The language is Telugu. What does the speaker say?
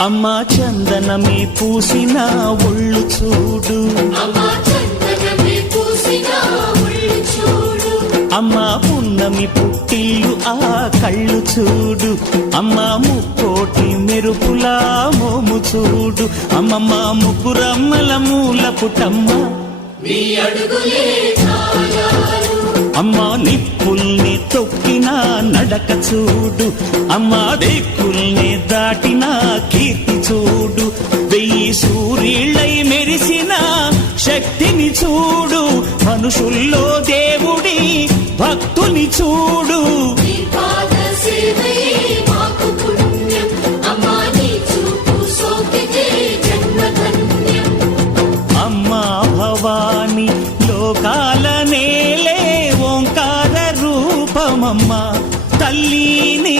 అమ్మా చందనమే పూసిన ఒళ్ళు చూడు, అమ్మా పున్నమి పుట్టిల్లు ఆ కళ్ళు చూడు, అమ్మా ముక్కోటి మెరుపులా మోము చూడు, అమ్మమ్మ ముగ్గురమ్మల మూల పుటమ్మ అమ్మా నిప్పుల్ని తొక్కిన నడక చూడు, అమ్మా దిక్కుల్ని దాటిన కీర్తి చూడు, 1000 సూర్యుళ్ళై మెరిసిన శక్తిని చూడు, మనుషుల్లో దేవుడి భక్తుని చూడు.